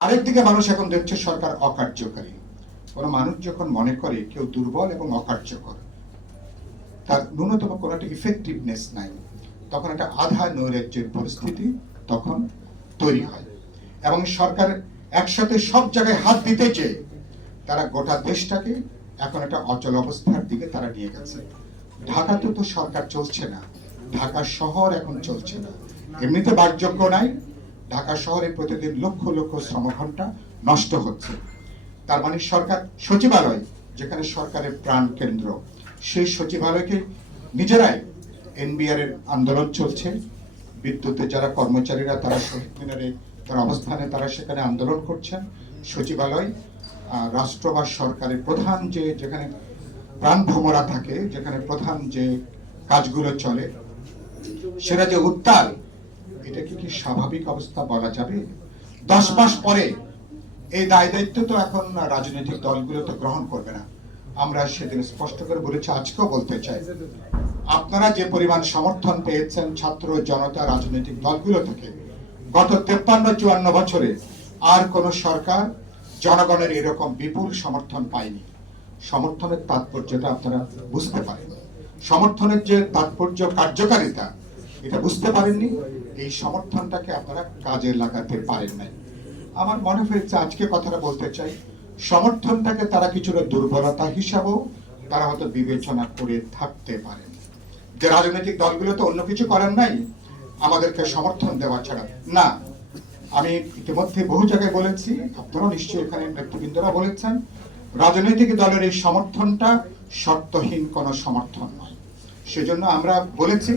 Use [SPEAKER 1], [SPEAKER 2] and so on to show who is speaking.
[SPEAKER 1] আরেকদিকে মানুষ এখন দেখছে সরকার অকার্যকারী। কোনো মানুষ যখন মনে করে কেউ দুর্বল এবং অকার্যকর, তার ন্যূনতম কোনো একটা ইফেক্টিভনেস নাই, তখন একটা আধা নৈরাজ্যের পরিস্থিতি তখন তৈরি হয়। এবং সরকার একসাথে সব জায়গায় হাত দিতে চেয়ে তারা গোটা দেশটাকে এখন একটা অচল অবস্থার দিকে তারা নিয়ে গেছে। ঢাকাতে তো সরকার চলছে না ঢাকা শহর এখন চলছে না। এমনিতে বাসযোগ্য নাই ঢাকা শহরে প্রতিদিন লক্ষ লক্ষ শ্রমঘন্টা নষ্ট হচ্ছে। তার মানে সরকার, সচিবালয়, যেখানে সরকারের প্রাণ কেন্দ্র, সেই সচিবালয়কে নিজেরাই এনবিআর এর আন্দোলন চলছে। বিদ্যুতে যারা কর্মচারীরা, তারা শহীদ মিনারে, তার অবস্থানে তারা সেখানে আন্দোলন করছেন। সচিবালয় রাষ্ট্র বা সরকারের প্রধান যে, যেখানে প্রাণ ভ্রমরা থাকে, যেখানে প্রধান যে কাজগুলো চলে, সেটা যে উত্তাল এটা কি কি স্বাভাবিক অবস্থা বলা যাবে? দশ মাস পরে এই দায় দায়িত্ব তো এখন রাজনৈতিক দলগুলো তো গ্রহণ করবে না। আমরা সেদিন স্পষ্ট করে বলেছি, আজকেও বলতে চাই, আপনারা যে পরিমাণ সমর্থন পেয়েছেন ছাত্র জনতা রাজনৈতিক দলগুলো থেকে, গত তেপ্পান্ন চুয়ান্ন বছরে আর কোন সরকার জনগণের এরকম বিপুল সমর্থন পায়নি। সমর্থনের তাৎপর্যটা আপনারা বুঝতে পারেন। সমর্থনের যে তাৎপর্য কার্যকারিতা এটা বুঝতে পারেননি। এই সমর্থনটাকে আপনারা কাজে লাগাতে পারেন নাই। আমার মনে হয়েছে আজকে কথাটা বলতে চাই, সমর্থনটাকে তারা কিছুটা দুর্বলতা হিসাবেও তারা হয়তো বিবেচনা করে থাকতে পারেন। যে রাজনৈতিক দলগুলো তো অন্য কিছু করেন নাই, আমাদেরকে সমর্থন দেওয়া ছাড়া। না, আমি ইতিমধ্যে বহু জায়গায় বলেছি, আপনারাও নিশ্চয়ই এখানে নেতৃবৃন্দরা বলেছেন, রাজনৈতিক দলের এই সমর্থনটা শর্তহীন কোনো সমর্থন নয়। সেজন্য আমরা বলেছি